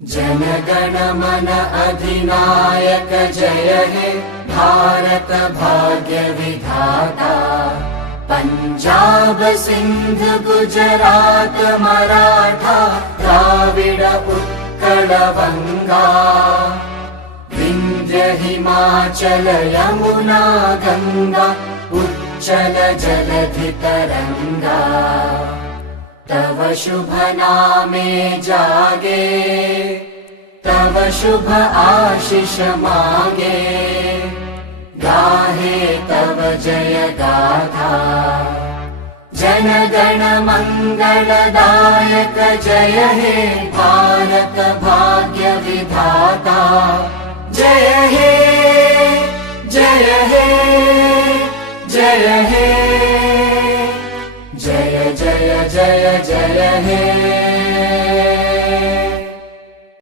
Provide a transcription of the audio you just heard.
जनगण मन अधिनायक जय हे भारत भाग्य विधाता। पंजाब सिंध गुजरात मराठा द्राविड उत्कल बंगा। विंध्य हिमाचल यमुना गंगा उच्चल जलधि तरंगा। तव शुभ नामे जागे तव शुभ आशीष मागे। गाहे तव जय गाथा जनगण मंगलदायक जय हे भारत भाग्य विधाता। जय हे जय हे जय हे जय जय जय जय हे।